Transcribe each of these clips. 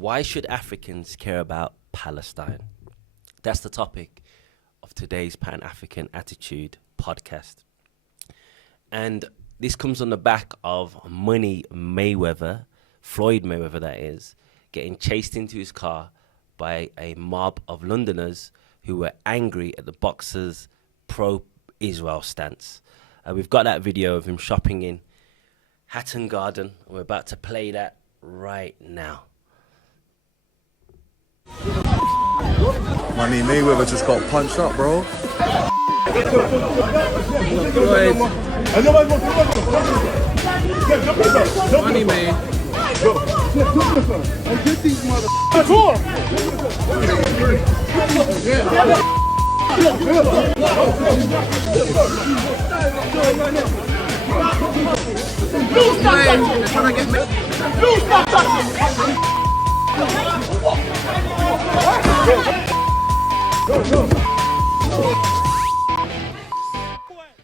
Why should Africans care about Palestine? That's the topic of today's Pan-African Attitude podcast. And this comes on the back of Money Mayweather, Floyd Mayweather that is, getting chased into his car by a mob of Londoners who were angry at the boxer's pro-Israel stance. We've got that video of him shopping in Hatton Garden. We're about to play that right now. Money Mayweather just got punched up, bro. Money, man.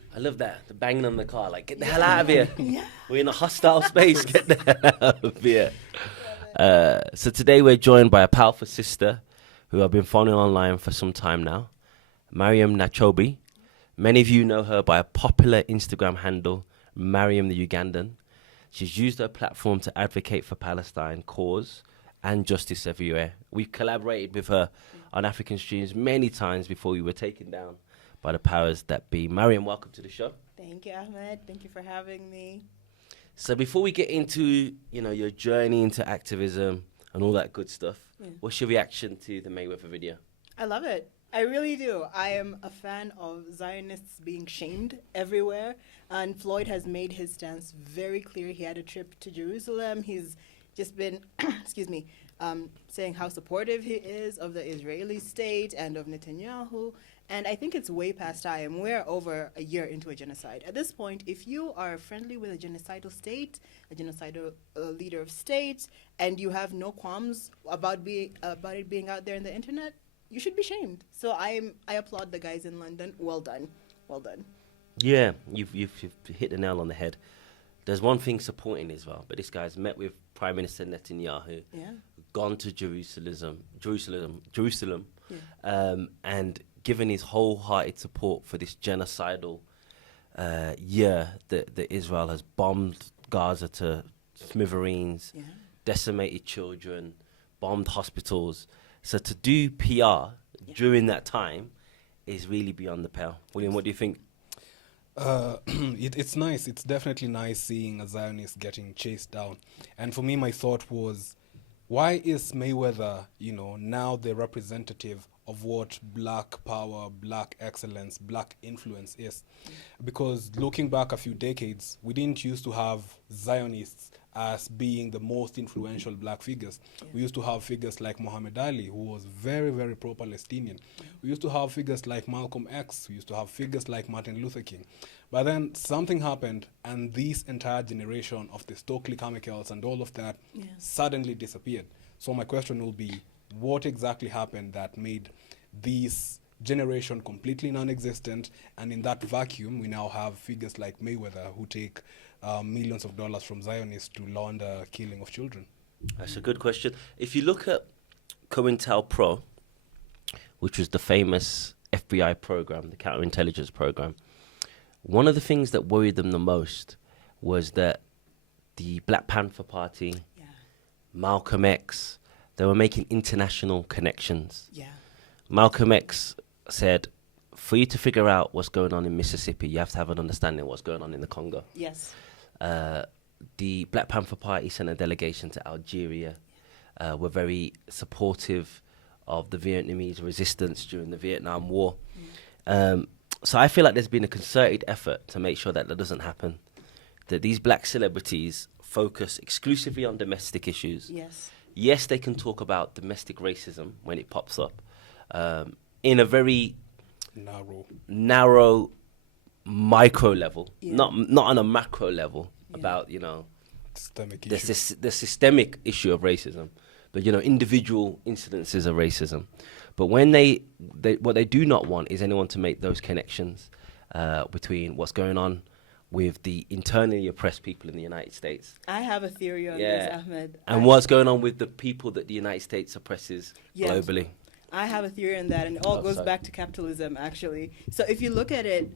I love that, the banging on the car, like, get the hell out of here. We're in a hostile space, get the hell out of here. So today we're joined by a powerful sister who I've been following online for some time now, Mariam Nakyobe. Many of you know her by a popular Instagram handle, Mariam the Ugandan. She's used her platform to advocate for Palestine cause and justice everywhere. We've collaborated with her on African streams many times before we were taken down by the powers that be. Mariam, welcome to the show. Thank you, Ahmed. Thank you for having me. So before we get into, your journey into activism and all that good stuff, what's your reaction to the Mayweather video? I love it. I really do. I am a fan of Zionists being shamed everywhere. And Floyd has made his stance very clear. He had a trip to Jerusalem. He's just been, saying how supportive he is of the Israeli state and of Netanyahu. And I think it's way past time. We're over a year into a genocide. At this point, if you are friendly with a genocidal state, a genocidal leader of state, and you have no qualms about it being out there in the internet, you should be shamed. So I applaud the guys in London. Well done. Well done. Yeah, you've hit the nail on the head. There's one thing supporting Israel, but this guy's met with Prime Minister Netanyahu, gone to Jerusalem, and given his wholehearted support for this genocidal year that Israel has bombed Gaza to smithereens, decimated children, bombed hospitals. So to do PR during that time is really beyond the pale. William, what do you think? It's nice. It's definitely nice seeing a Zionist getting chased down. And for me, my thought was, why is Mayweather, now the representative of what black power, black excellence, black influence is? Because looking back a few decades, we didn't used to have Zionists as being the most influential black figures. We used to have figures like Muhammad Ali, who was very, very pro-Palestinian. We used to have figures like Malcolm X. We used to have figures like Martin Luther King. But then something happened, and this entire generation of the Stokely Carmichaels and all of that suddenly disappeared. So my question will be, what exactly happened that made this generation completely non-existent? And in that vacuum, we now have figures like Mayweather who take millions of dollars from Zionists to launder killing of children. That's a good question. If you look at COINTELPRO, which was the famous FBI program, the counterintelligence program, one of the things that worried them the most was that the Black Panther Party, Malcolm X, they were making international connections. Malcolm X said, for you to figure out what's going on in Mississippi, you have to have an understanding of what's going on in the Congo. The Black Panther Party sent a delegation to Algeria, were very supportive of the Vietnamese resistance during the Vietnam War. So I feel like there's been a concerted effort to make sure that doesn't happen, that these black celebrities focus exclusively on domestic issues. Yes, they can talk about domestic racism when it pops up in a very narrow micro level, not on a macro level about, the systemic issue of racism, but, individual incidences of racism. But when they what they do not want is anyone to make those connections between what's going on with the internally oppressed people in the United States. I have a theory on Yeah. this, Ahmed. And what's going on with the people that the United States oppresses Yeah. globally? I have a theory on that, and it all goes sorry. back to capitalism, actually. So if you look at it,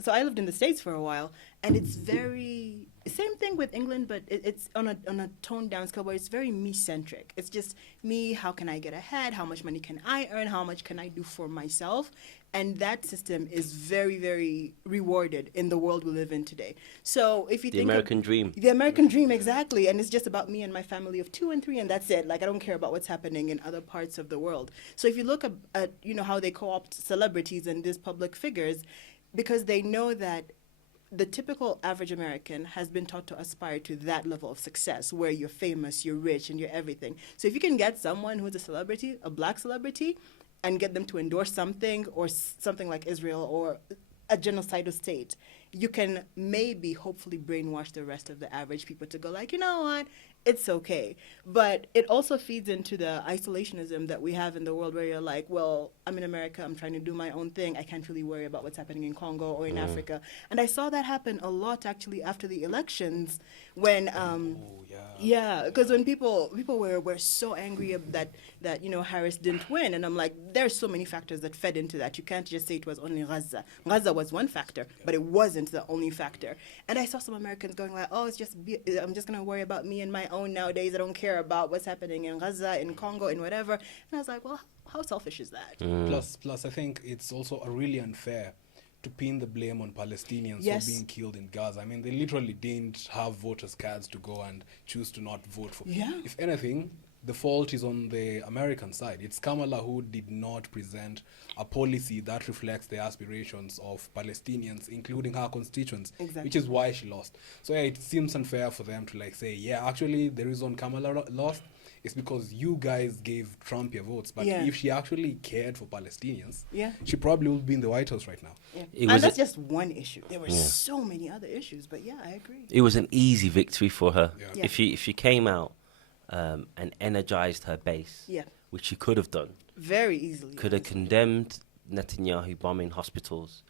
so I lived in the States for a while, and it's very same thing with England, but it's on a toned down scale where it's very me-centric. It's just me, how can I get ahead? How much money can I earn? How much can I do for myself? And that system is very, very rewarded in the world we live in today. So if you The think American dream. the American dream, exactly. And it's just about me and my family of 2 and 3, and that's it. Like, I don't care about what's happening in other parts of the world. So if you look at how they co-opt celebrities and these public figures, because they know that the typical average American has been taught to aspire to that level of success where you're famous, you're rich, and you're everything. So if you can get someone who's a celebrity, a black celebrity, and get them to endorse something or something like Israel or a genocidal state, you can maybe hopefully brainwash the rest of the average people to go like, you know what, it's okay. But it also feeds into the isolationism that we have in the world where you're like, well, I'm in America, I'm trying to do my own thing. I can't really worry about what's happening in Congo or in Africa. And I saw that happen a lot actually after the elections when because when people were so angry that Harris didn't win, and I'm like, there's so many factors that fed into that. You can't just say it was only Gaza. Gaza was one factor, but it wasn't the only factor. And I saw some Americans going like, oh, I'm just gonna worry about me and my own nowadays. I don't care about what's happening in Gaza, in Congo, in whatever. And I was like, well, how selfish is that? Plus, I think it's also really unfair to pin the blame on Palestinians Yes. for being killed in Gaza. I mean, they literally didn't have voters' cards to go and choose to not vote for. Yeah. If anything, the fault is on the American side. It's Kamala who did not present a policy that reflects the aspirations of Palestinians, including her constituents, Exactly. which is why she lost. So yeah, it seems unfair for them to like say, yeah, actually the reason Kamala lost is because you guys gave Trump your votes. But Yeah. if she actually cared for Palestinians, Yeah. she probably would be in the White House right now. Yeah. It And was that's just one issue. There were Yeah. so many other issues, but yeah, I agree. It was an easy victory for her. Yeah. Yeah. If she came out and energized her base, Yeah. which she could have done, Very easily. could have condemned Netanyahu bombing hospitals,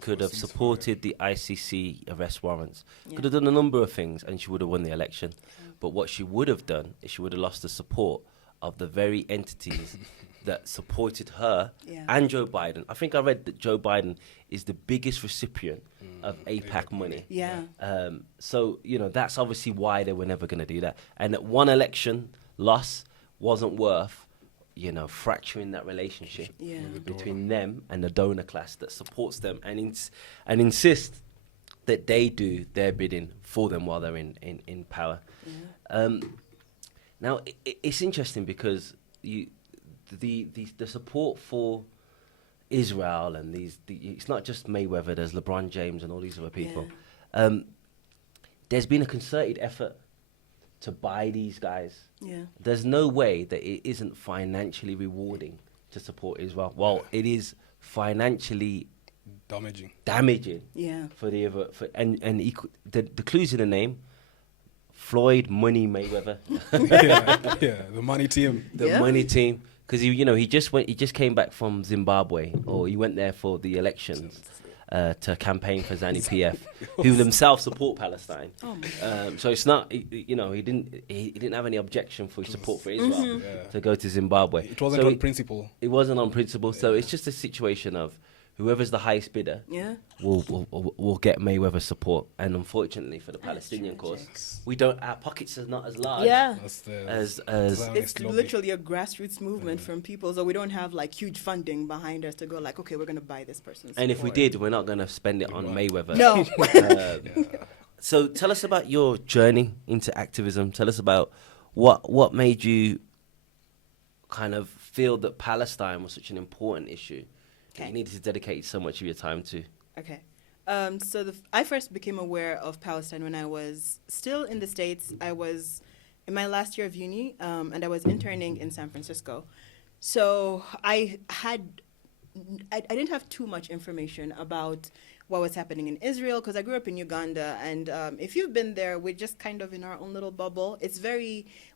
could have supported the ICC arrest warrants, Yeah. could have done a number of things, and she would have won the election. But what she would have done is she would have lost the support of the very entities that supported her Yeah. and Joe Biden. I think I read that Joe Biden is the biggest recipient of AIPAC money. Yeah. So, that's obviously why they were never going to do that. And that one election loss wasn't worth, fracturing that relationship Yeah. between them and the donor class that supports them and insist that they do their bidding for them while they're in power. Yeah. Now, it's interesting because the support for Israel and it's not just Mayweather, there's LeBron James and all these other people. There's been a concerted effort to buy these guys. Yeah. There's no way that it isn't financially rewarding to support Israel. Well, it is financially Damaging. Yeah. for the other, the clues in the name. Floyd Money Mayweather, yeah, the money team. the Yeah. money team, because he just came back from Zimbabwe, or he went there for the elections to campaign for ZANU-PF, who themselves support Palestine. Oh my So it's not, he didn't have any objection for his support for Israel to go to Zimbabwe. It wasn't So on principle. It wasn't on principle. So it's just a situation of whoever's the highest bidder Yeah. will get Mayweather support. And unfortunately for the Palestinian tragic. cause, our pockets are not as large Yeah. That's the as Zionist It's lobby. literally a grassroots movement from people, so we don't have like huge funding behind us to go like, okay, we're gonna buy this person's and if we support. did, we're not going to spend it on Mayweather. No. So tell us about your journey into activism. Tell us about what made you kind of feel that Palestine was such an important issue that Okay. you needed to dedicate so much of your time to. Okay. So I first became aware of Palestine when I was still in the States. I was in my last year of uni, and I was interning in San Francisco. So I didn't have too much information about what was happening in Israel, because I grew up in Uganda, and if you've been there, we're just kind of in our own little bubble.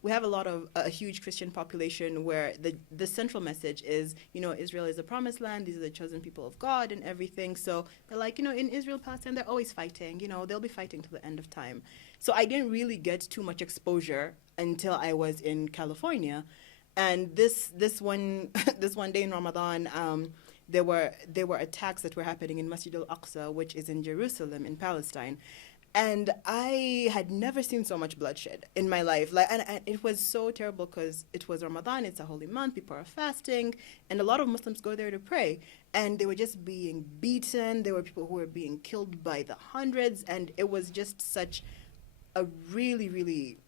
We have a huge Christian population where the central message is, Israel is the promised land, these are the chosen people of God and everything. So they're like, in Israel, Palestine, they're always fighting, they'll be fighting till the end of time. So I didn't really get too much exposure until I was in California. And this one this one day in Ramadan, there were attacks that were happening in Masjid al-Aqsa, which is in Jerusalem in Palestine. And I had never seen so much bloodshed in my life. And it was so terrible because it was Ramadan, it's a holy month, people are fasting, and a lot of Muslims go there to pray. And they were just being beaten. There were people who were being killed by the hundreds. And it was just such a really, really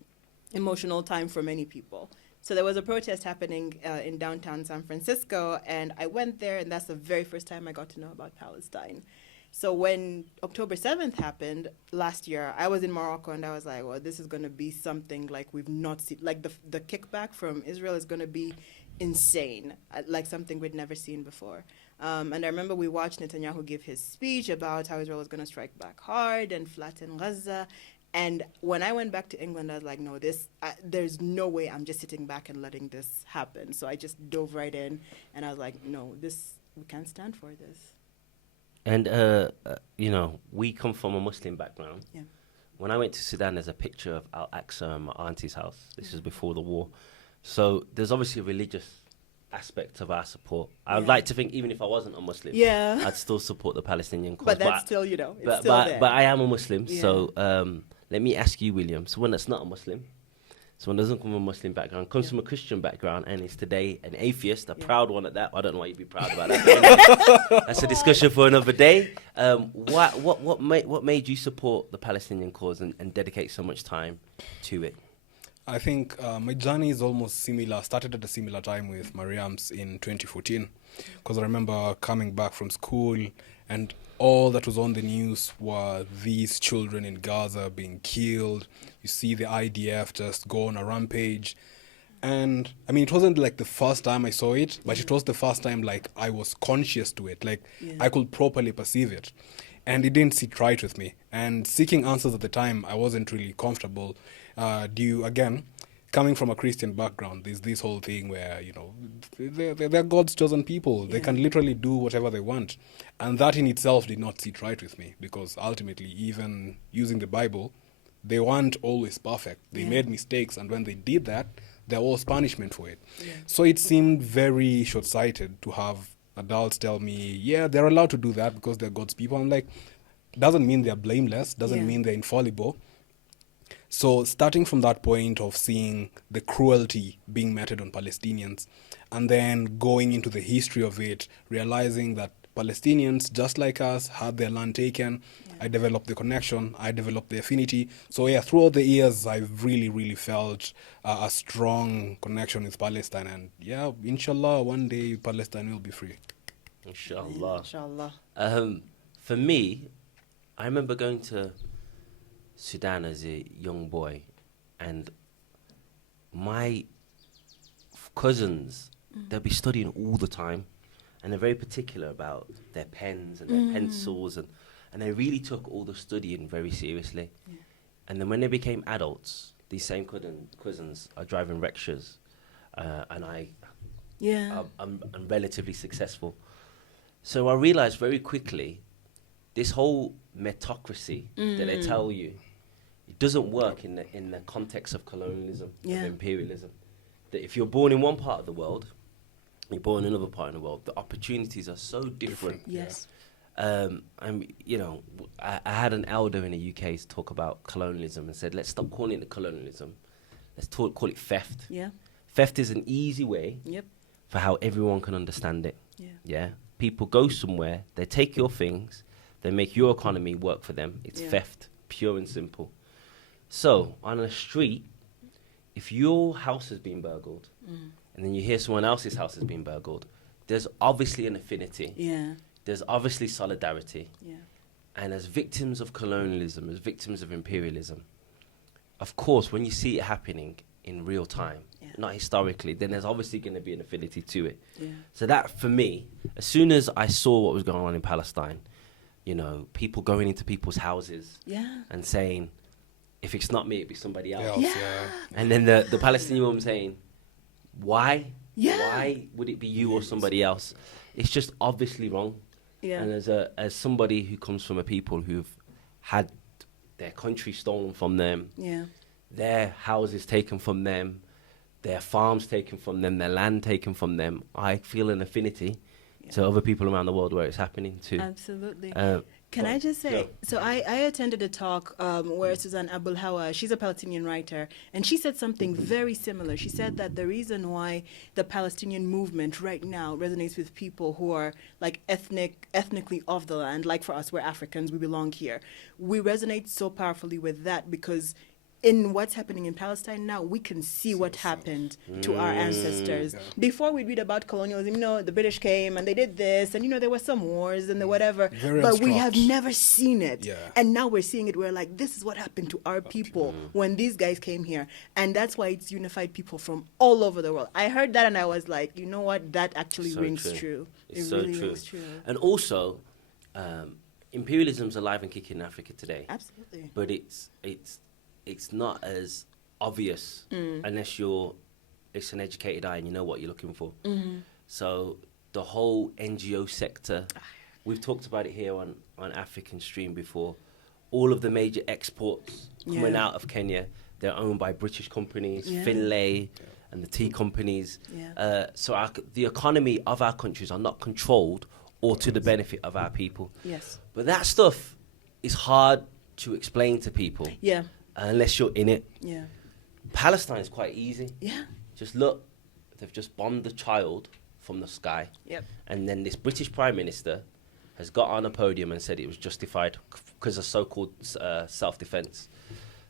emotional time for many people. So there was a protest happening in downtown San Francisco, and I went there, and that's the very first time I got to know about Palestine. So when October 7th happened last year, I was in Morocco, and I was like, well, this is going to be something like we've not seen. Like the kickback from Israel is going to be insane, like something we'd never seen before. And I remember we watched Netanyahu give his speech about how Israel was going to strike back hard and flatten Gaza. And when I went back to England, I was like, no, there's no way I'm just sitting back and letting this happen. So I just dove right in, and I was like, no, we can't stand for this. And, we come from a Muslim background. Yeah. When I went to Sudan, there's a picture of Al-Aqsa in my auntie's house. This is before the war. So there's obviously a religious aspect of our support. I would like to think even if I wasn't a Muslim, I'd still support the Palestinian cause. But that's still, it's still there. But I am a Muslim, so let me ask you, William, someone that's not a Muslim, someone doesn't come from a Muslim background, comes from a Christian background, and is today an atheist, a proud one at that. I don't know why you'd be proud about that. That's a discussion for another day. What made you support the Palestinian cause and dedicate so much time to it? I think my journey is almost similar. Started at a similar time with Mariam's in 2014, because I remember coming back from school and all that was on the news were these children in Gaza being killed. You see the IDF just go on a rampage. And I mean, it wasn't like the first time I saw it, but it was the first time like I was conscious to it. Like I could properly perceive it. And it didn't sit right with me. And seeking answers at the time, I wasn't really comfortable. Again, coming from a Christian background, there's this whole thing where, they're God's chosen people. They can literally do whatever they want. And that in itself did not sit right with me, because ultimately, even using the Bible, they weren't always perfect. They made mistakes, and when they did that, there was punishment for it. So it seemed very short-sighted to have adults tell me, they're allowed to do that because they're God's people. I'm like, doesn't mean they're blameless, doesn't mean they're infallible. So starting from that point of seeing the cruelty being meted on Palestinians, and then going into the history of it, realizing that Palestinians, just like us, had their land taken. I developed the connection, I developed the affinity. So throughout the years, I've really, really felt a strong connection with Palestine. And inshallah, one day Palestine will be free. Inshallah. Inshallah. For me, I remember going to Sudan as a young boy, and my cousins, they'll be studying all the time, and they're very particular about their pens and their pencils, and they really took all the studying very seriously. And then when they became adults, these same cousins are driving rickshaws, and I'm relatively successful. So I realized very quickly, this whole meritocracy that they tell you, it doesn't work in the context of colonialism, of imperialism. That if you're born in one part of the world, you're born in another part of the world, the opportunities are so different. Yes. I had an elder in the UK talk about colonialism and said, let's stop calling it colonialism. Let's call it theft. Yeah. Theft is an easy way for how everyone can understand it. Yeah. People go somewhere, they take your things, they make your economy work for them. It's theft, pure and simple. So on a street, if your house has been burgled, and then you hear someone else's house has been burgled, there's obviously an affinity. Yeah. There's obviously solidarity. Yeah. And as victims of colonialism, as victims of imperialism, of course, when you see it happening in real time, not historically, then there's obviously going to be an affinity to it. Yeah. So that, for me, as soon as I saw what was going on in Palestine, you know, people going into people's houses Yeah. and saying, if it's not me, it'd be somebody else. Yeah. And then the Palestinian woman saying, why? Yeah. Why would it be you or somebody else? It's just obviously wrong. Yeah. And as somebody who comes from a people who've had their country stolen from them, Yeah. their houses taken from them, their farms taken from them, their land taken from them, I feel an affinity to other people around the world where it's happening too. Absolutely. Can but- I just say, yeah. so I attended a talk where Suzanne Abulhawa, she's a Palestinian writer, and she said something very similar. She said that the reason why the Palestinian movement right now resonates with people who are like ethnically of the land, like for us, we're Africans, we belong here. We resonate so powerfully with that because in what's happening in Palestine now, we can see what happened to our ancestors. Before we'd read about colonialism, you know, the British came and they did this, and, you know, there were some wars and the whatever, Very but we have abstract. never seen it. Yeah. And now we're seeing it. We're like, this is what happened to our people when these guys came here. And that's why it's unified people from all over the world. I heard that and I was like, you know what? That actually So rings true. true. It's it so really true. rings true. And also, imperialism's alive and kicking in Africa today. Absolutely. But it's not as obvious unless it's an educated eye and you know what you're looking for. So the whole NGO sector, we've talked about it here on African Stream before. All of the major exports coming Yeah. out of Kenya, they're owned by British companies, Yeah. Finlay and the tea companies. Yeah. So the economy of our countries are not controlled or to the benefit of our people. Yes. But that stuff is hard to explain to people Yeah. unless you're in it. Yeah. Palestine is quite easy. Yeah. Just look, they've just bombed the child from the sky. Yep. And then this British Prime Minister has got on a podium and said it was justified because of so-called self-defense.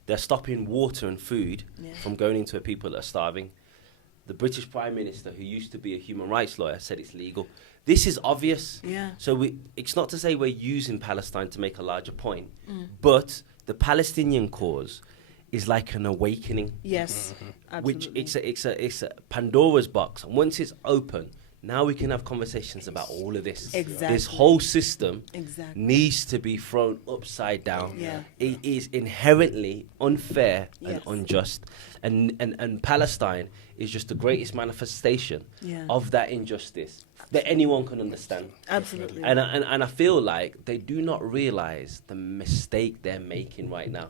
They're stopping water and food from going into a people that are starving. The British Prime Minister, who used to be a human rights lawyer, said it's legal. This is obvious. Yeah. So it's not to say we're using Palestine to make a larger point, but the Palestinian cause is like an awakening. Yes. Which Absolutely. it's a Pandora's box, and once it's open, now we can have conversations about all of this. Exactly. This whole system Exactly. needs to be thrown upside down. Yeah. It is inherently unfair and Yes. unjust, and Palestine is just the greatest manifestation Yeah. of that injustice that anyone can understand. Absolutely. And I feel like they do not realize the mistake they're making right now.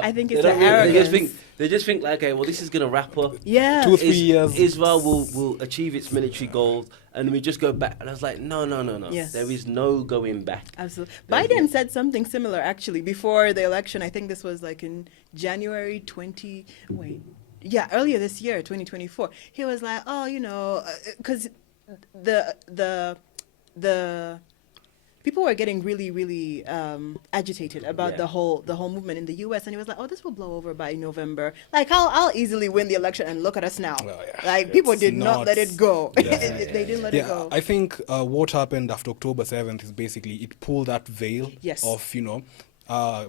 I think They it's don't the arrogance. they just think like, okay, well, this is gonna wrap up. Yeah. 2 or 3 years. Israel will achieve its military goals, and we just go back. And I was like, no. Yes. There is no going back. Absolutely. Biden said something similar actually before the election. I think this was like in January earlier this year, 2024. He was like, oh, you know, because the people were getting really, really agitated about Yeah. the whole movement in the U.S. And he was like, "Oh, this will blow over by November. Like, I'll easily win the election, and look at us now. Oh, yeah. Like, people It's did not let it go. Yeah. They didn't let it Yeah, go. I think what happened after October 7th is basically it pulled that veil Yes. of,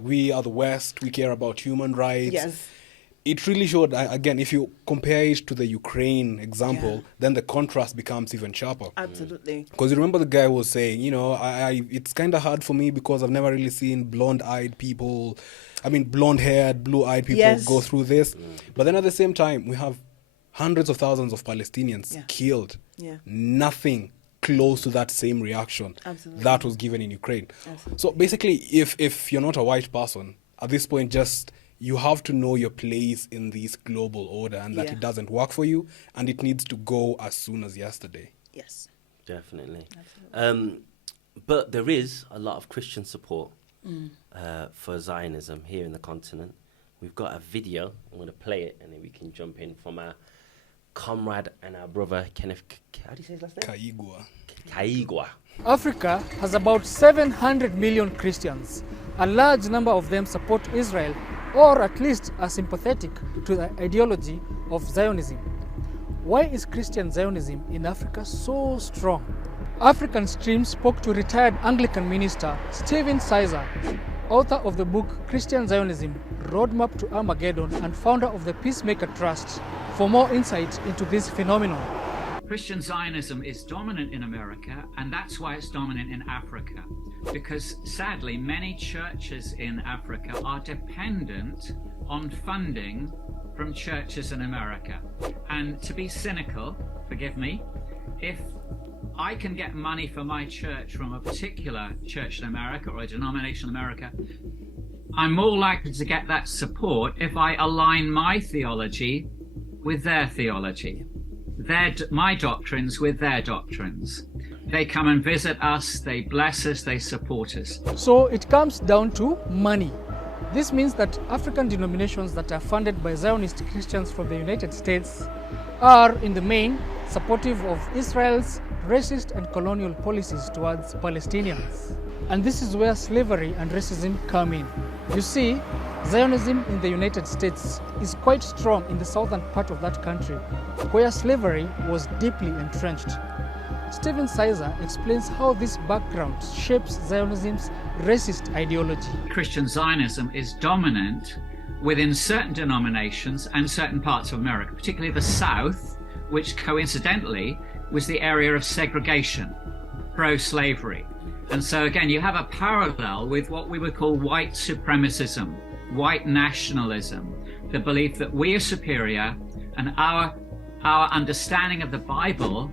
we are the West, we care about human rights. Yes. It really showed, again, if you compare it to the Ukraine example, Yeah. then the contrast becomes even sharper. Absolutely. Because you remember the guy was saying, it's kind of hard for me because I've never really seen blonde-haired people, blonde-haired, blue-eyed people Yes. go through this. But then at the same time, we have hundreds of thousands of Palestinians Yeah. killed. Yeah. Nothing close to that same reaction Absolutely. that was given in Ukraine. Absolutely. So basically, if you're not a white person, at this point, you have to know your place in this global order and that Yeah. it doesn't work for you and it needs to go as soon as yesterday. Yes. Definitely. But there is a lot of Christian support for Zionism here in the continent. We've got a video. I'm going to play it, and then we can jump in from our comrade and our brother, Kenneth. How do you say his last name? Kaigua. Kaigwa. Africa has about 700 million Christians. A large number of them support Israel or at least are sympathetic to the ideology of Zionism. Why is Christian Zionism in Africa so strong? African Stream spoke to retired Anglican minister Stephen Sizer, author of the book Christian Zionism, Roadmap to Armageddon and founder of the Peacemaker Trust, for more insight into this phenomenon. Christian Zionism is dominant in America, and that's why it's dominant in Africa. Because sadly, many churches in Africa are dependent on funding from churches in America. And to be cynical, forgive me, if I can get money for my church from a particular church in America or a denomination in America, I'm more likely to get that support if I align my theology with their theology, my doctrines with their doctrines. They come and visit us, they bless us, they support us. So it comes down to money. This means that African denominations that are funded by Zionist Christians from the United States are, in the main, supportive of Israel's racist and colonial policies towards Palestinians. And this is where slavery and racism come in. You see, Zionism in the United States is quite strong in the southern part of that country, where slavery was deeply entrenched. Stephen Sizer explains how this background shapes Zionism's racist ideology. Christian Zionism is dominant within certain denominations and certain parts of America, particularly the South, which coincidentally was the area of segregation, pro-slavery. And so again, you have a parallel with what we would call white supremacism, white nationalism, the belief that we are superior and our understanding of the Bible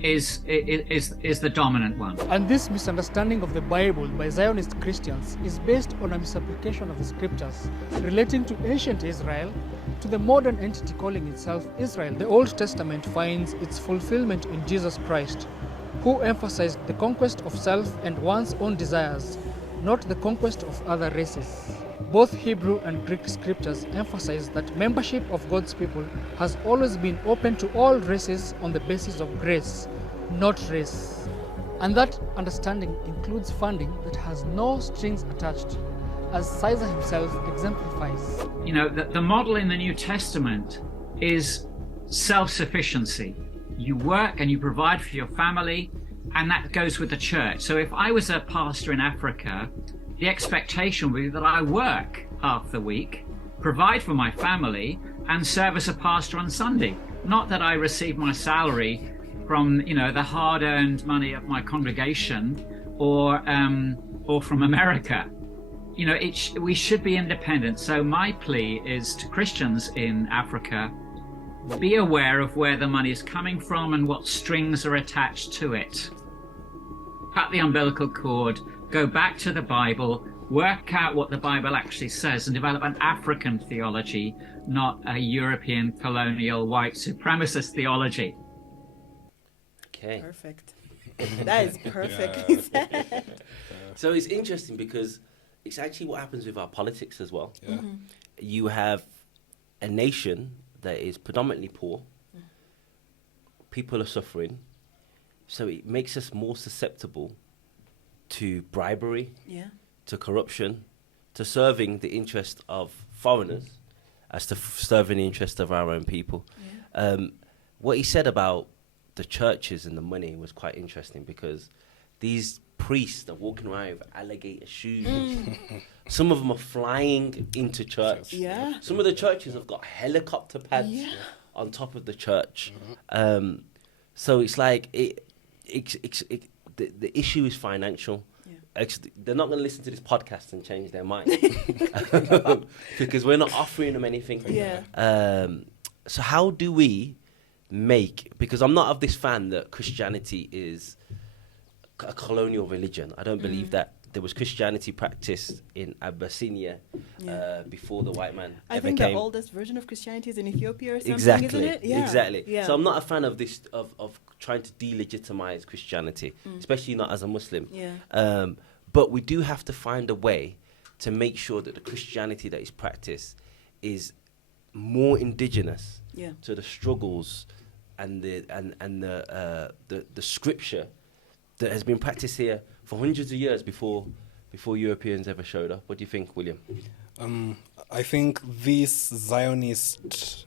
is the dominant one. And this misunderstanding of the Bible by Zionist Christians is based on a misapplication of the scriptures relating to ancient Israel to the modern entity calling itself Israel. The Old Testament finds its fulfillment in Jesus Christ, who emphasized the conquest of self and one's own desires, not the conquest of other races. Both Hebrew and Greek scriptures emphasize that membership of God's people has always been open to all races on the basis of grace, not race. And that understanding includes funding that has no strings attached, as Sizer himself exemplifies. You know, the model in the New Testament is self-sufficiency. You work and you provide for your family, and that goes with the church. So if I was a pastor in Africa, the expectation would be that I work half the week, provide for my family, and serve as a pastor on Sunday. Not that I receive my salary from, you know, the hard-earned money of my congregation or from America. You know, we should be independent. So my plea is to Christians in Africa: be aware of where the money is coming from and what strings are attached to it. Cut the umbilical cord, go back to the Bible, work out what the Bible actually says, and develop an African theology, not a European colonial white supremacist theology. Okay. Perfect. That is perfectly said. So it's interesting because it's actually what happens with our politics as well. Yeah. Mm-hmm. You have a nation that is predominantly poor. People are suffering. So it makes us more susceptible to bribery, Yeah. to corruption, to serving the interest of foreigners as to serving the interest of our own people. Yeah. What he said about the churches and the money was quite interesting, because these priests are walking around with alligator shoes. Some of them are flying into church. Yeah. Some of the churches have got helicopter pads Yeah. on top of the church. So it's like the issue is financial. Yeah. They're not going to listen to this podcast and change their mind because we're not offering them anything. Yeah. So how do we make, because I'm not of this fan that Christianity is a colonial religion. I don't believe that there was Christianity practiced in Abyssinia before the white man I ever think came. the oldest version of Christianity is in Ethiopia or something, Exactly, isn't it? Yeah. exactly. Yeah. So I'm not a fan of this of trying to delegitimize Christianity, especially not as a Muslim. Yeah. But we do have to find a way to make sure that the Christianity that is practiced is more indigenous Yeah. to the struggles and the scripture that has been practiced here for hundreds of years before Europeans ever showed up. What do you think, William? I think this Zionist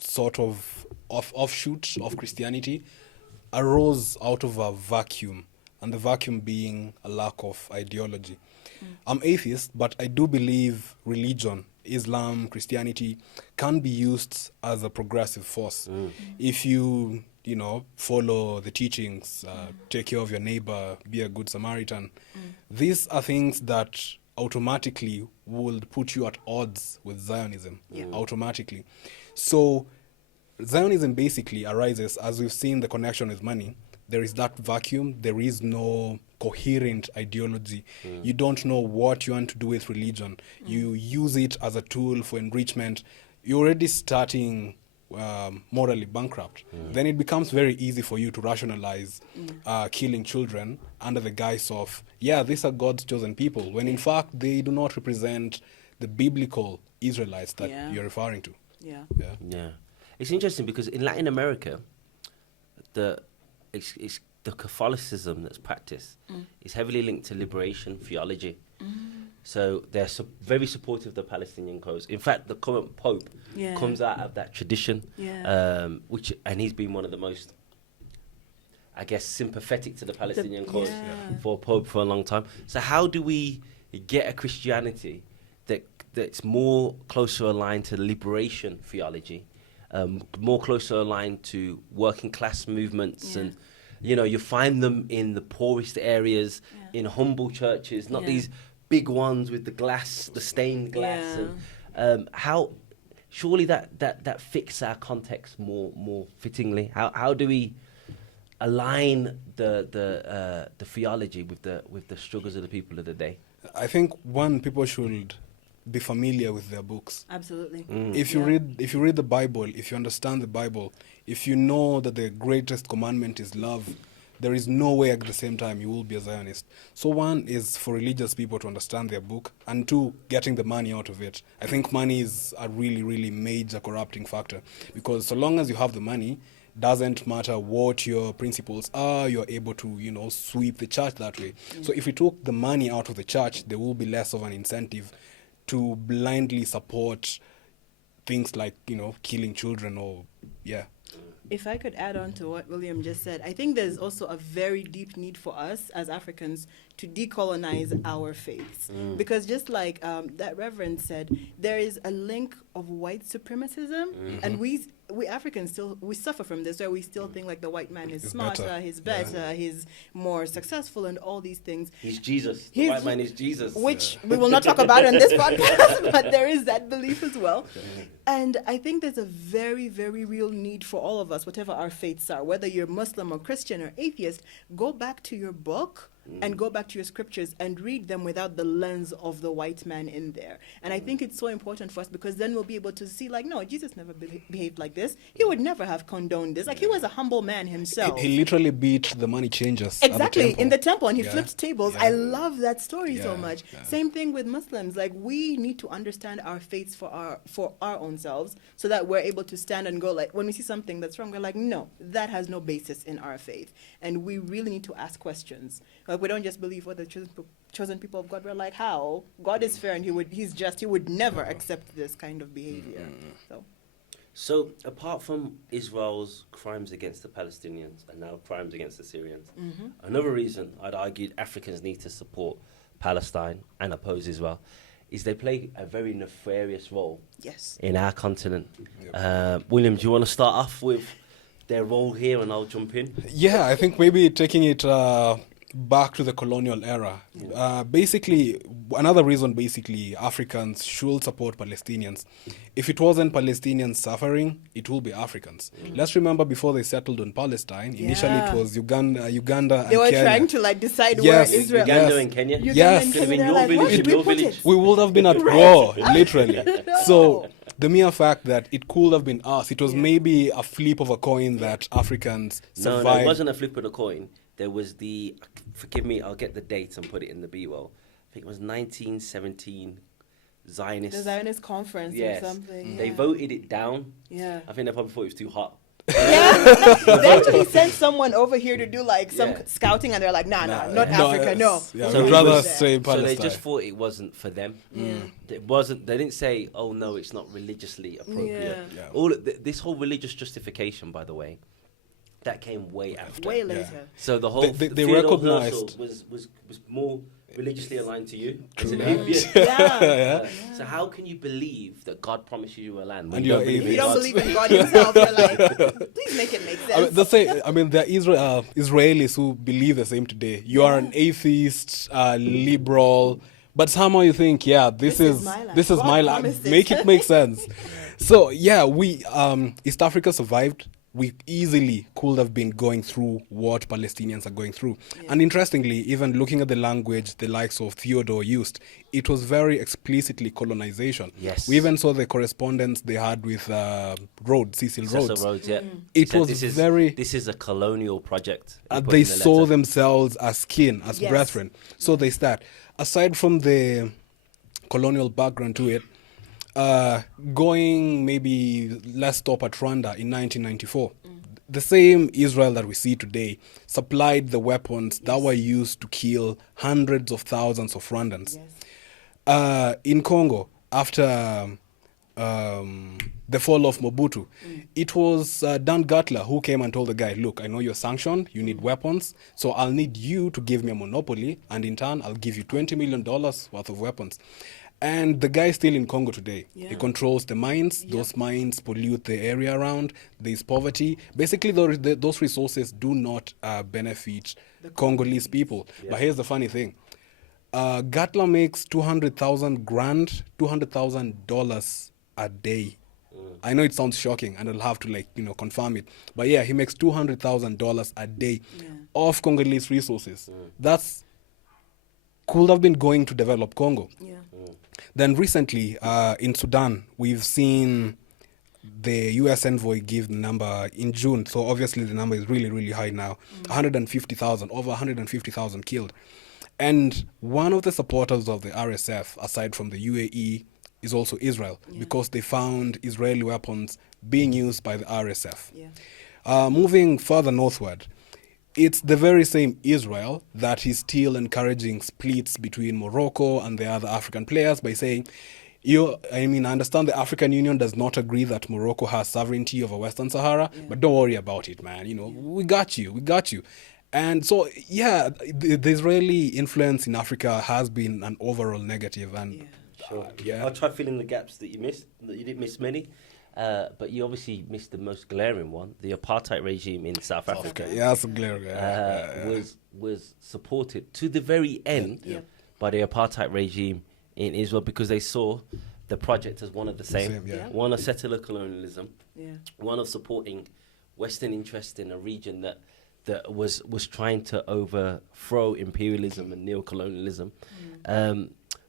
sort of offshoot of Christianity arose out of a vacuum, and the vacuum being a lack of ideology. I'm atheist, but I do believe religion Islam, Christianity, can be used as a progressive force. If you follow the teachings, take care of your neighbor, be a good Samaritan. These are things that automatically would put you at odds with Zionism, automatically. So Zionism basically arises, as we've seen the connection with money. There is that vacuum. There is no coherent ideology. You don't know what you want to do with religion. You use it as a tool for enrichment. You're already starting morally bankrupt. Then it becomes very easy for you to rationalize killing children under the guise of, these are God's chosen people, when in fact they do not represent the biblical Israelites that you're referring to. Yeah. It's interesting because in Latin America, it's the Catholicism that's practiced is heavily linked to liberation theology. So they're very supportive of the Palestinian cause. In fact, the current Pope comes out of that tradition, and he's been one of the most, I guess, sympathetic to the Palestinian cause for Pope for a long time. So how do we get a Christianity that's more closer aligned to liberation theology, more closer aligned to working class movements, and you find them in the poorest areas, in humble churches, not these big ones with the stained glass. And how surely that fits our context more fittingly. How do we align the theology with the struggles of the people of the day? I think people should be familiar with their books. Absolutely. If you read the Bible, if you understand the Bible, if you know that the greatest commandment is love, there is no way at the same time you will be a Zionist. So one is for religious people to understand their book, and two, getting the money out of it. I think money is a really, really major corrupting factor, because so long as you have the money, doesn't matter what your principles are, you're able to, sweep the church that way. So if we took the money out of the church, there will be less of an incentive to blindly support things like, killing children or, If I could add on to what William just said, I think there's also a very deep need for us as Africans to decolonize our faiths. Because just like that Reverend said, there is a link of white supremacism, and we Africans we suffer from this, where we still think like the white man is smarter, better. he's better, he's more successful, and all these things. He's Jesus. The white man is Jesus. Which we will not talk about on this podcast, but there is that belief as well. And I think there's a very, very real need for all of us, whatever our faiths are, whether you're Muslim or Christian or atheist, go back to your book and go back to your scriptures and read them without the lens of the white man in there. And I think it's so important for us, because then we'll be able to see, like, no, Jesus never behaved like this. He would never have condoned this. Like, he was a humble man himself. He literally beat the money changers. Exactly, in the temple, and he flipped tables. Yeah. I love that story so Yeah, much. yeah. Same thing with Muslims. Like, we need to understand our faiths for our own selves, so that we're able to stand and go, like, when we see something that's wrong, we're like, no, that has no basis in our faith. And we really need to ask questions. Like, we don't just believe what the chosen people of God. We're like, how? God is fair, and he's just. He would never accept this kind of behavior. So, apart from Israel's crimes against the Palestinians and now crimes against the Syrians, another reason I'd argued Africans need to support Palestine and oppose Israel is they play a very nefarious role in our continent. William, do you want to start off with their role here, and I'll jump in? Yeah, I think maybe taking it back to the colonial era. Basically, another reason Africans should support Palestinians. If it wasn't Palestinians suffering, it will be Africans. Let's remember, before they settled on Palestine, initially it was Uganda and Kenya. They were trying to decide Yes, where Israel. Uganda and Kenya? Yes. And Could have been Kenya, your like, where village should and we your put village. it? We would have been at war, literally. So the mere fact that it could have been us, it was maybe a flip of a coin that Africans survived. No, it wasn't a flip of the coin. There was forgive me, I'll get the date and put it in the B-roll. I think it was 1917 Zionist. The Zionist conference or something. They voted it down. Yeah. I think they probably thought it was too hot. Yeah. They actually sent someone over here to do some scouting, and they're like, nah, not Africa, no. Yeah, So we'd it rather was- stay in So Palestine. they just thought it wasn't for them. It wasn't. They didn't say, "Oh no, it's not religiously appropriate." Yeah. This whole religious justification, by the way, that came way after. Way later. So the whole They Theodore recognized- Herzl was more religiously aligned to you. True. Yeah. So how can you believe that God promises you a land when And you you're don't believe If in you don't God? believe in God yourself, you're like, please make it make sense. There are Israelis who believe the same today. You are an atheist, liberal, but somehow you think, this is my land. this is God my land. promised it. Make it make sense. So we East Africa survived. We easily could have been going through what Palestinians are going through. And interestingly, even looking at the language, the likes of Theodore used, it was very explicitly colonization. Yes. We even saw the correspondence they had with Cecil Cecil Rhodes. Rhodes, yeah. It He said, was this is a colonial project. He put they in the saw letter. themselves as kin, as Yes. brethren. So they start. Aside from the colonial background to it, going maybe let's stop at Rwanda in 1994. The same Israel that we see today supplied the weapons that were used to kill hundreds of thousands of Rwandans. In Congo, after the fall of Mobutu, it was Dan Gutler who came and told the guy, look, I know you're sanctioned, you need weapons, so I'll need you to give me a monopoly, and in turn, I'll give you $20 million worth of weapons. And the guy is still in Congo today. He controls the mines. Those mines pollute the area around. There's poverty. Basically, those resources do not benefit Congolese people. But here's the funny thing. Gatla makes $200,000 a day. I know it sounds shocking, and I'll have to confirm it. But he makes $200,000 a day off Congolese resources. That's could have been going to develop Congo. Then recently, in Sudan, we've seen the U.S. envoy give the number in June. So obviously the number is really, really high now. 150,000, over 150,000 killed. And one of the supporters of the RSF, aside from the UAE, is also Israel, because they found Israeli weapons being used by the RSF. Moving further northward, it's the very same Israel that is still encouraging splits between Morocco and the other African players by saying, I understand the African Union does not agree that Morocco has sovereignty over Western Sahara, but don't worry about it, man. We got you. And so, the Israeli influence in Africa has been an overall negative. And I'll try filling the gaps that you missed. That you didn't miss many. But you obviously missed the most glaring one. The apartheid regime in South Africa some glaring. was supported to the very end by the apartheid regime in Israel, because they saw the project as one of the same. One of settler colonialism, one of supporting Western interest in a region that was trying to overthrow imperialism and neocolonialism.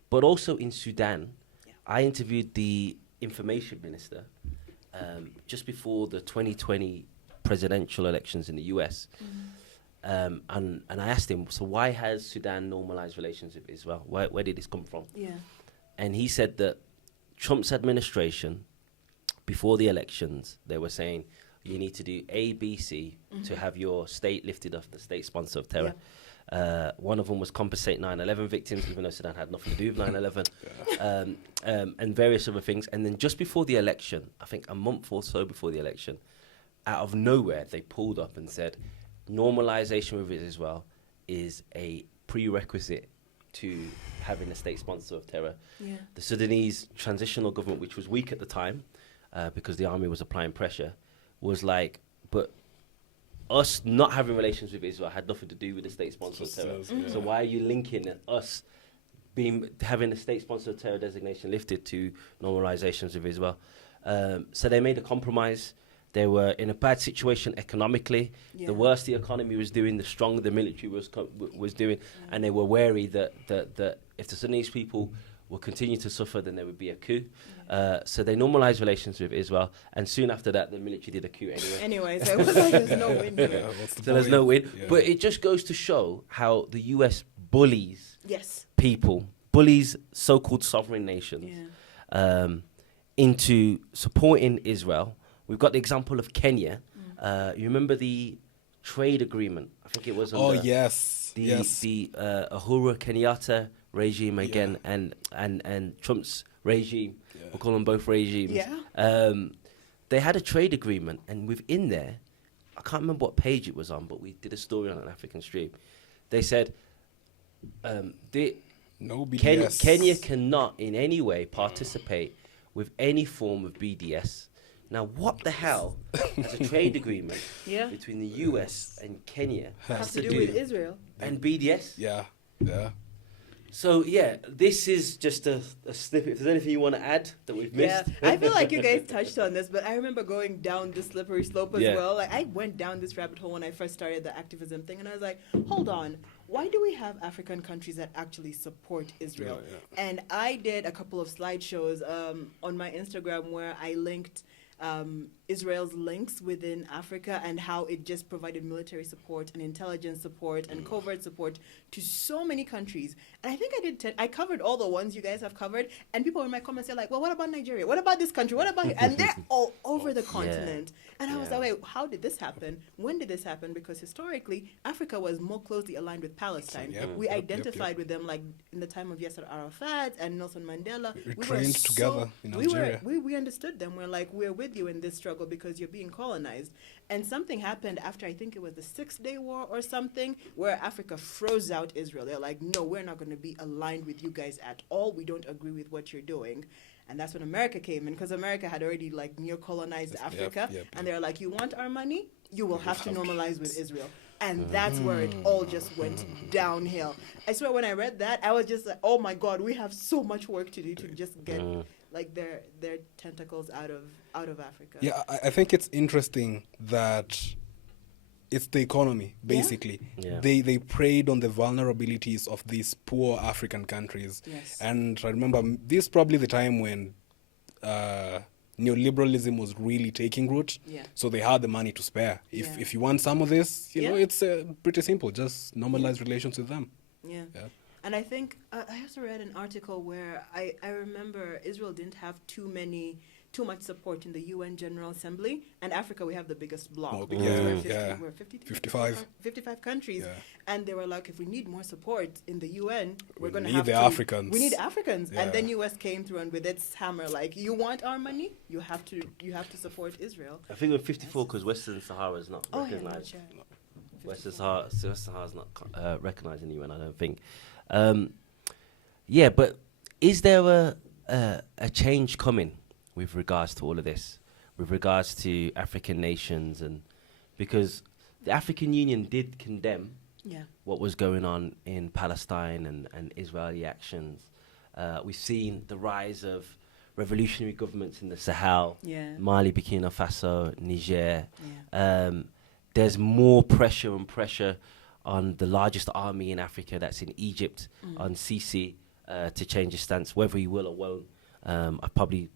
But also in Sudan, I interviewed the information minister just before the 2020 presidential elections in the US. And I asked him, so why has Sudan normalized relations with Israel? Where did this come from? And he said that Trump's administration, before the elections, they were saying, you need to do A, B, C to have your state lifted off the state sponsor of terror. One of them was compensate 9/11 victims, even though Sudan had nothing to do with 9/11, and various other things. And then just before the election, I think a month or so before the election, out of nowhere, they pulled up and said, normalization with Israel is a prerequisite to having a state sponsor of terror. The Sudanese transitional government, which was weak at the time, because the army was applying pressure, was like, but us not having relations with Israel had nothing to do with the state sponsor of terror. So why are you linking us having a state sponsor of terror designation lifted to normalizations with Israel? So they made a compromise. They were in a bad situation economically. The worse the economy was doing, the stronger the military was doing, and they were wary that if the Sudanese people will continue to suffer, then there would be a coup. So they normalized relations with Israel, and soon after that, the military did a coup anyway. So it was like, there's no win here. So there's no win. But it just goes to show how the US bullies people, bullies so-called sovereign nations into supporting Israel. We've got the example of Kenya. You remember the trade agreement? I think it was the Uhuru Kenyatta regime again, and Trump's regime. We'll call them both regimes. They had a trade agreement, and within there, I can't remember what page it was on, but we did a story on an African stream. They said, No BDS. Kenya cannot in any way participate with any form of BDS. Now, what the hell is a trade agreement Yeah. between the US and Kenya Has to do with Israel. and BDS? Yeah. So, yeah, this is just a snippet. If there's anything you want to add that we've missed. Yeah, I feel like you guys touched on this, but I remember going down this slippery slope as Yeah. well. Like I went down this rabbit hole when I first started the activism thing, and I was like, hold on, why do we have African countries that actually support Israel? And I did a couple of slideshows on my Instagram where I linked Israel's links within Africa and how it just provided military support and intelligence support and covert support to so many countries. And I think I covered all the ones you guys have covered. And people in my comments are like, well, what about Nigeria? What about this country? What about... And they're all over the continent. And I was like, wait, how did this happen? When did this happen? Because historically, Africa was more closely aligned with Palestine. We identified with them like in the time of Yasser Arafat and Nelson Mandela. We trained together in Algeria. We understood them. We're like, we're with you in this struggle because you're being colonized. And something happened after, I think it was the 6-Day War or something, where Africa froze out Israel. They're like, no, we're not going to be aligned with you guys at all. We don't agree with what you're doing. And that's when America came in, because America had already like neo-colonized Africa. And they're like, you want our money? You will have to normalize with Israel. And that's where it all just went downhill. I swear when I read that, I was just like, oh my God, we have so much work to do to just get like their tentacles out of Africa. Yeah, I think it's interesting that it's the economy, basically. Yeah. They preyed on the vulnerabilities of these poor African countries. Yes. And I remember this is probably the time when neoliberalism was really taking root. Yeah. So they had the money to spare. If you want some of this, you know, it's pretty simple. Just normalize relations with them. Yeah. And I think I also read an article where I remember Israel didn't have too much support in the UN General Assembly, and Africa we have the biggest bloc because we're 55 countries, and they were like, if we need more support in the UN, we're going to have Africans. We need Africans, and then US came through and with its hammer, like, you want our money, you have to support Israel. I think we're 54 because Western Sahara is not recognized. Western Sahara is not recognized in the UN, I don't think. But is there a change coming with regards to all of this, with regards to African nations? And because the African Union did condemn what was going on in Palestine and Israeli actions. We've seen the rise of revolutionary governments in the Sahel, Mali, Burkina Faso, Niger. There's more pressure on the largest army in Africa, that's in Egypt, on Sisi, to change his stance, whether he will or won't. I probably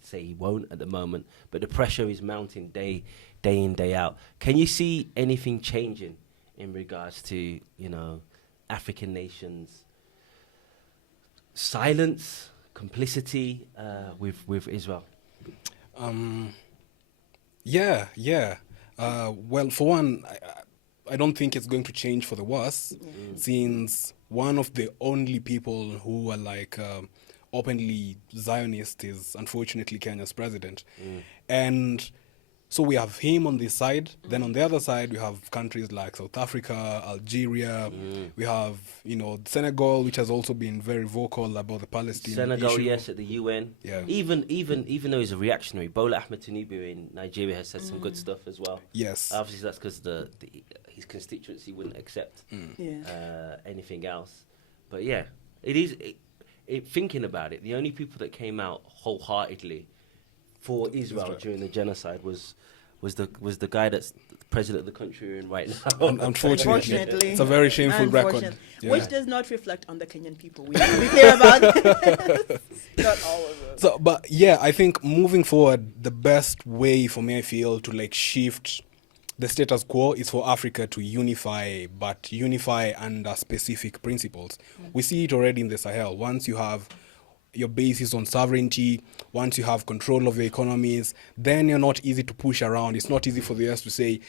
say he won't at the moment, but the pressure is mounting day in, day out. Can you see anything changing in regards to, African nations' silence, complicity with Israel? Well, for one, I don't think it's going to change for the worse, since one of the only people who are like openly Zionist is unfortunately Kenya's president. And so we have him on this side. Then on the other side, we have countries like South Africa, Algeria. We have, Senegal, which has also been very vocal about the Palestinian Senegal, issue. yes, at the UN. Yeah. Even though he's a reactionary, Bola Ahmed Tinubu in Nigeria has said some good stuff as well. Yes. Obviously, that's because his constituency wouldn't accept anything else. But yeah, it is. Thinking about it, the only people that came out wholeheartedly for Israel during the genocide was the guy that's president of the country we're in right now. Unfortunately, it's a very shameful record. Which does not reflect on the Kenyan people. We have to be clear about that. Not all of them. So, but yeah, I think moving forward, the best way for me, I feel, to shift the status quo is for Africa to unify, but unify under specific principles. We see it already in the Sahel. Once you have your basis on sovereignty, once you have control of your economies, then you're not easy to push around. It's not easy for the US to say,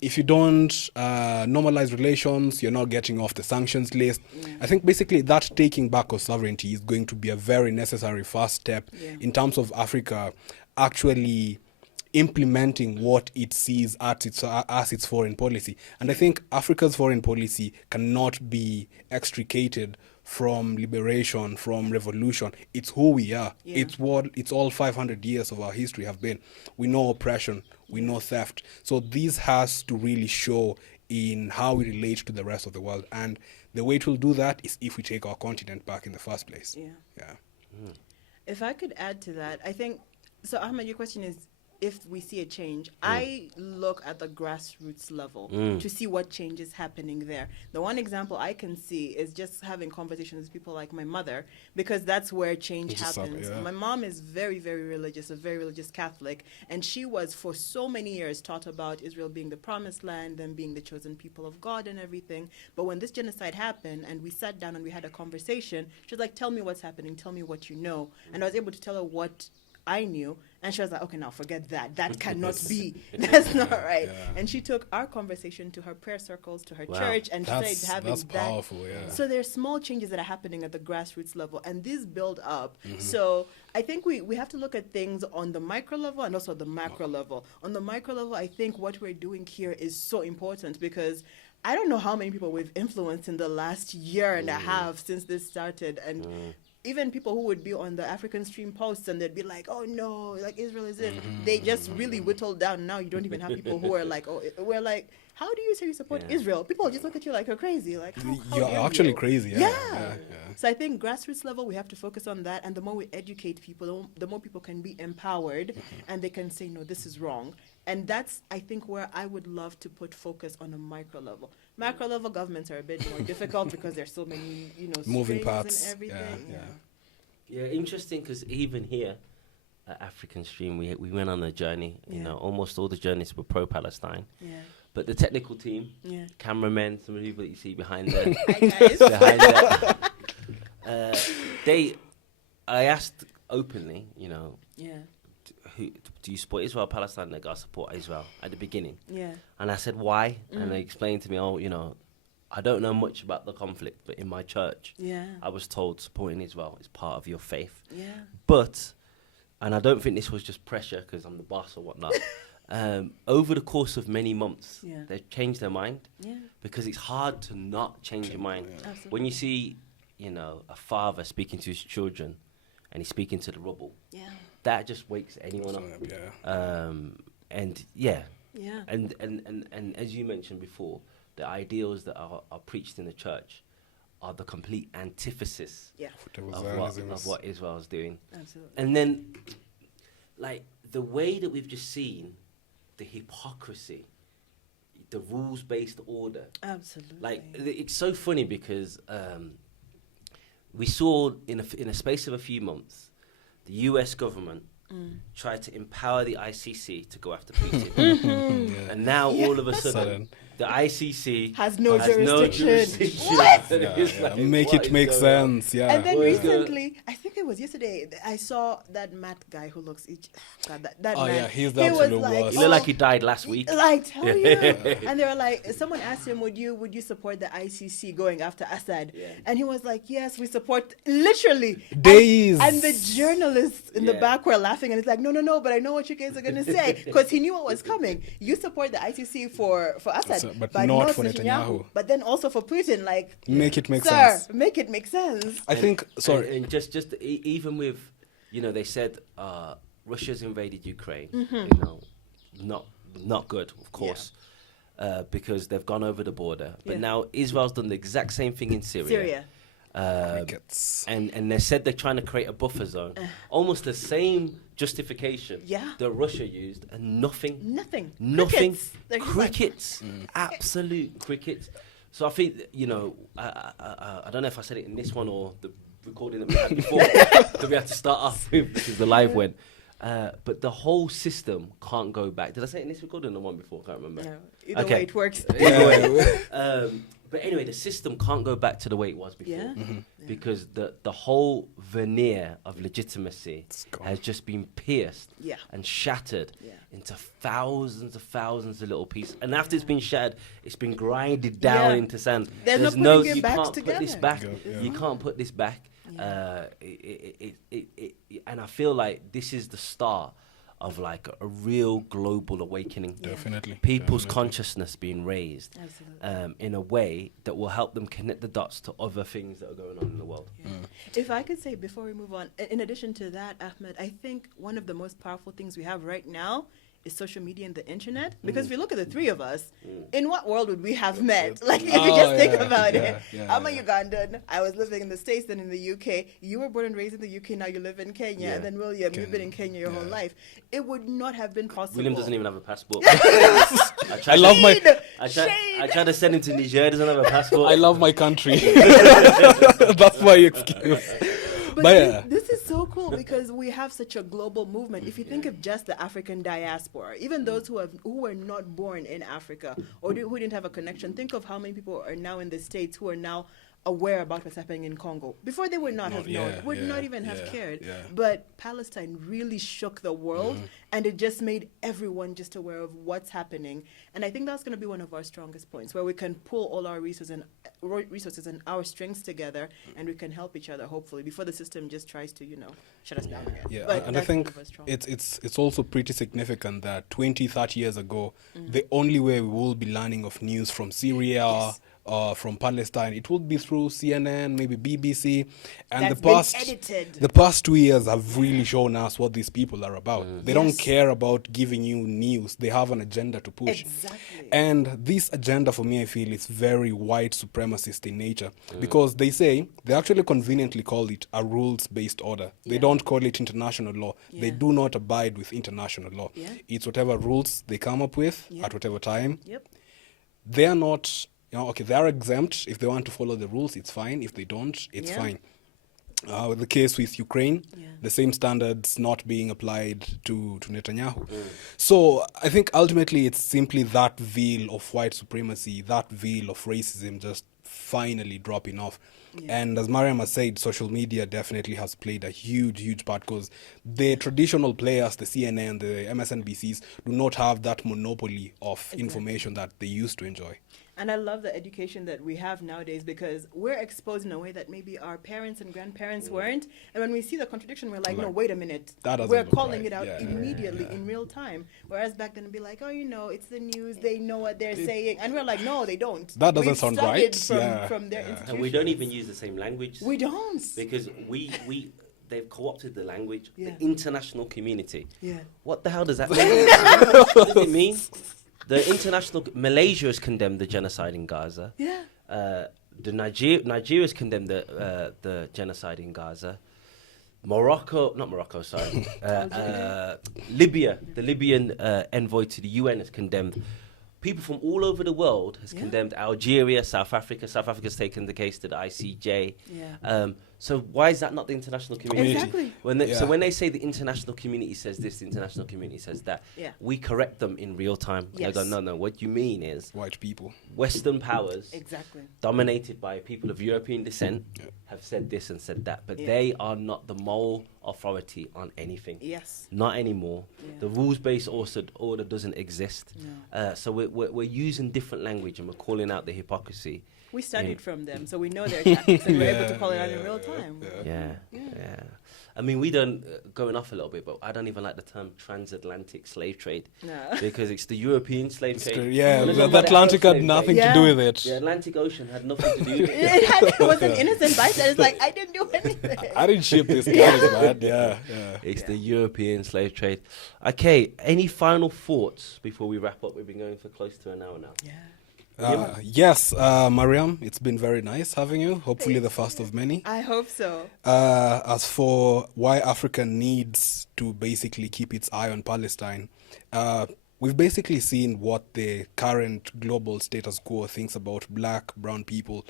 if you don't normalize relations, you're not getting off the sanctions list. I think basically that taking back of sovereignty is going to be a very necessary first step in terms of Africa actually implementing what it sees as its foreign policy. And I think Africa's foreign policy cannot be extricated from liberation, from revolution. It's who we are. Yeah. It's all 500 years of our history have been. We know oppression, we know theft. So this has to really show in how we relate to the rest of the world. And the way it will do that is if we take our continent back in the first place. Yeah. If I could add to that, I think, so Ahmed, your question is if we see a change. I look at the grassroots level to see what change is happening there. The one example I can see is just having conversations with people like my mother, because that's where change happens. My mom is very, very religious, a very religious Catholic, and she was for so many years taught about Israel being the promised land, them being the chosen people of God and everything. But when this genocide happened and we sat down and we had a conversation, she was like, tell me what's happening, tell me what you know. And I was able to tell her what I knew, and she was like, okay, now forget that. That cannot be. That's not right. And she took our conversation to her prayer circles, to her church, and started having that's powerful, So there's small changes that are happening at the grassroots level, and these build up. So I think we have to look at things on the micro level and also the macro level. On the micro level, I think what we're doing here is so important, because I don't know how many people we've influenced in the last year and a half since this started, and even people who would be on the African Stream posts and they'd be like, oh no, like Israel is it. They just really whittled down. Now you don't even have people who are like, oh, we're like, how do you say you support Israel? People just look at you like you're crazy. Like, how you're actually crazy. So I think grassroots level, we have to focus on that. And the more we educate people, the more people can be empowered and they can say, no, this is wrong. And that's, I think, where I would love to put focus on a micro level. Macro level governments are a bit more difficult because there's so many, moving parts and everything. Yeah, interesting, because even here at African Stream, we went on a journey. You know, almost all the journeys were pro-Palestine. Yeah. But the technical team, cameramen, some of the people that you see behind there, I asked openly, who do you support Israel or Palestine? They got to support Israel at the beginning. Yeah. And I said, why? And they explained to me, I don't know much about the conflict, but in my church, I was told supporting Israel is part of your faith. Yeah. But, and I don't think this was just pressure because I'm the boss or whatnot, over the course of many months, they've changed their mind because it's hard to not change your mind. Absolutely. When you see, a father speaking to his children and he's speaking to the rubble, that just wakes anyone up. And as you mentioned before, the ideals that are preached in the church are the complete antithesis of what Israel is doing. Absolutely. And then, like, the way that we've just seen the hypocrisy, the rules-based order. Absolutely. Like, it's so funny because we saw in a space of a few months, the US government tried to empower the ICC to go after Putin. And now all of a sudden, the ICC has no jurisdiction. What? Like, make it make sense. And then recently, I think it was yesterday, I saw that Matt guy who looks. That man. He's the absolute worst. He looked like he died last week. Like, tell you. And they were like, someone asked him, would you support the ICC going after Assad? Yeah. And he was like, yes, we support. Literally. Days. And the journalists in the back were laughing, and it's like, no, but I know what you guys are gonna say, because he knew what was coming. You support the ICC for Assad. But not for Netanyahu. But then also for Putin, like, make it make sense. Make it make sense. I think. Sorry. And just even with, they said Russia's invaded Ukraine. Not good, of course, because they've gone over the border. But now Israel's done the exact same thing in Syria. And they said they're trying to create a buffer zone. Almost the same justification that Russia used, and nothing. Crickets. Absolute crickets. So I think, I don't know if I said it in this one or the recording that we had before that we had to start off with because the live went. But the whole system can't go back. Did I say it in this recording or the one before? I can't remember. No, either way it works. But anyway, the system can't go back to the way it was before because the whole veneer of legitimacy has just been pierced and shattered into thousands of little pieces. And after it's been shattered, it's been grinded down into sand. There's no you back can't together. put this back. You can't put this back. And I feel like this is the start of like a real global awakening. Definitely. People's Definitely. consciousness being raised in a way that will help them connect the dots to other things that are going on in the world. If I could say before we move on, in addition to that, Ahmed, I think one of the most powerful things we have right now is social media and the internet. Because if you look at the three of us, in what world would we have met? Like, if you just think about it. I'm a Ugandan. I was living in the States, then in the UK. You were born and raised in the UK, now you live in Kenya. And then William, you've been in Kenya your whole life. It would not have been possible. William doesn't even have a passport. I love my I tried to send him to Niger, doesn't have a passport. I love my country. That's my excuse. But this is so cool because we have such a global movement. If you think of just the African diaspora, even those who were not born in Africa or who didn't have a connection, think of how many people are now in the States who are now aware about what's happening in Congo. Before they would not have known, would not even have cared. But Palestine really shook the world, and it just made everyone just aware of what's happening. And I think that's going to be one of our strongest points, where we can pull all our resources and our strengths together, and we can help each other, hopefully, before the system just tries to, shut us down again. Yeah, and I think it's also pretty significant that 20, 30 years ago, the only way we will be learning of news from Syria, from Palestine, it would be through CNN, maybe BBC, and the past 2 years have really shown us what these people are about. They don't care about giving you news. They have an agenda to push. Exactly. And this agenda, for me, I feel is very white supremacist in nature, because they actually conveniently call it a rules-based order. They don't call it international law. They do not abide with international law. It's whatever rules they come up with at whatever time. They are not... they are exempt. If they want to follow the rules, it's fine. If they don't, it's fine. With the case with Ukraine, the same standards not being applied to Netanyahu. So I think ultimately it's simply that veil of white supremacy, that veil of racism just finally dropping off. And as Mariam has said, social media definitely has played a huge part, because the traditional players, the CNN, the MSNBCs, do not have that monopoly of information that they used to enjoy. And I love the education that we have nowadays, because we're exposed in a way that maybe our parents and grandparents weren't. And when we see the contradiction, we're like, no, wait a minute. We're calling it out immediately in real time. Whereas back then it'd be like, it's the news. They know what they're saying. And we're like, no, they don't. That doesn't sound right. From their institutions. And we don't even use the same language. We don't. Because they've co-opted the language, the international community. What the hell does that mean? What does it mean? The international... Malaysia has condemned the genocide in Gaza. Nigeria has condemned the genocide in Gaza. Libya, the Libyan envoy to the UN has condemned. People from all over the world has condemned Algeria, South Africa. South Africa's taken the case to the ICJ. So why is that not the international community? Exactly. So when they say the international community says this, the international community says that, we correct them in real time. They go, no, what you mean is... White people. Western powers, dominated by people of European descent, have said this and said that. But they are not the moral authority on anything. Not anymore. The rules-based order doesn't exist. So we're using different language, and we're calling out the hypocrisy. We studied from them, so we know their tactics, and we're able to call it out in real time. I mean, we don't, going off a little bit, but I don't even like the term transatlantic slave trade. Because it's the European slave trade. The Atlantic had nothing to do with it. The Atlantic Ocean had nothing to do with it. It was an innocent bystander. It's like, I didn't do anything. I didn't ship this guy, man. It's the European slave trade. Okay, any final thoughts before we wrap up? We've been going for close to an hour now. Yes, Mariam, it's been very nice having you. Hopefully the first of many. I hope so. As for why Africa needs to basically keep its eye on Palestine, we've basically seen what the current global status quo thinks about black, brown people.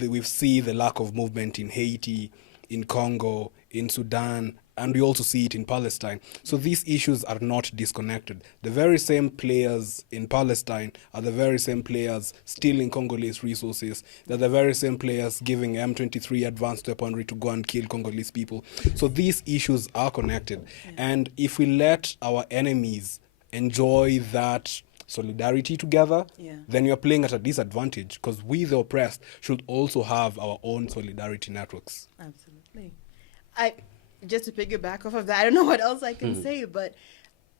We've seen the lack of movement in Haiti, in Congo, in Sudan, and we also see it in Palestine. So these issues are not disconnected. The very same players in Palestine are the very same players stealing Congolese resources. They're the very same players giving M23 advanced weaponry to go and kill Congolese people. So these issues are connected. And if we let our enemies enjoy that solidarity together, then you're playing at a disadvantage, because we, the oppressed, should also have our own solidarity networks. Absolutely. Just to piggyback off of that, I don't know what else I can say, but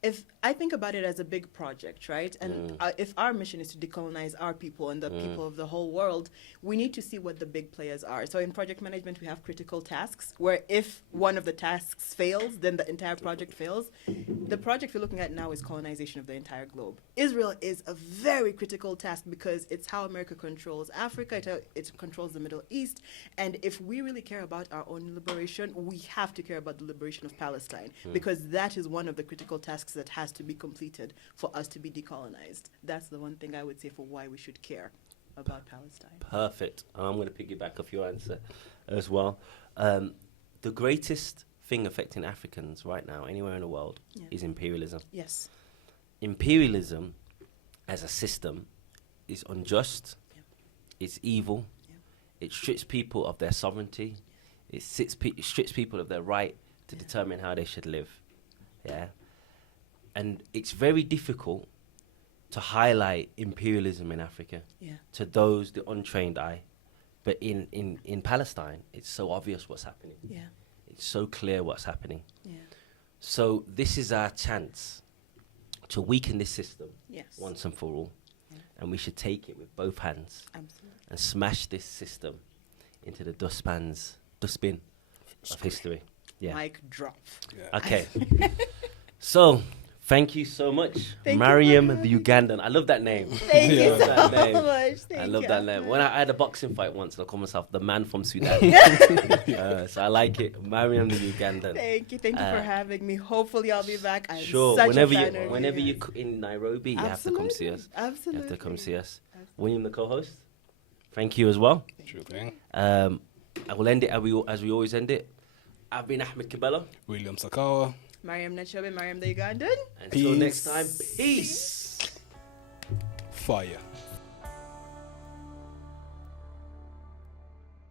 if I think about it as a big project, right? And if our mission is to decolonize our people and the people of the whole world, we need to see what the big players are. So in project management, we have critical tasks, where if one of the tasks fails, then the entire project fails. The project we're looking at now is colonization of the entire globe. Israel is a very critical task because it's how America controls Africa, it controls the Middle East, and if we really care about our own liberation, we have to care about the liberation of Palestine, because that is one of the critical tasks that has to be completed for us to be decolonized. That's the one thing I would say for why we should care about Palestine. Perfect. And I'm going to piggyback off your answer as well. The greatest thing affecting Africans right now, anywhere in the world, is imperialism. Yes. Imperialism as a system is unjust, it's evil, it strips people of their sovereignty, it strips people of their right to determine how they should live. Yeah. And it's very difficult to highlight imperialism in Africa to those, the untrained eye. But in Palestine, it's so obvious what's happening. Yeah. It's so clear what's happening. Yeah. So this is our chance to weaken this system once and for all. Yeah. And we should take it with both hands. Absolutely. And smash this system into the dustbin of history. Yeah. Mic drop. Yeah. Okay. So, thank you so much, Thank you Mariam for the having Ugandan. I love that name. Thank you so That name. much. I love that name. When I had a boxing fight once, I called myself the man from Sudan. So I like it, Mariam the Ugandan. Thank you for having me. Hopefully, I'll be back. I'm Sure. such Whenever a fan of whenever you you're in Nairobi, you have to come see us. Absolutely. You have to come see us. William, the co-host. Thank you as well. Sure thing. I will end it as we always end it. I've been Ahmed Kabela. William Sakawa. Mariam Nakyobe, Mariam the Ugandan. Until Peace. next time, peace. Fire.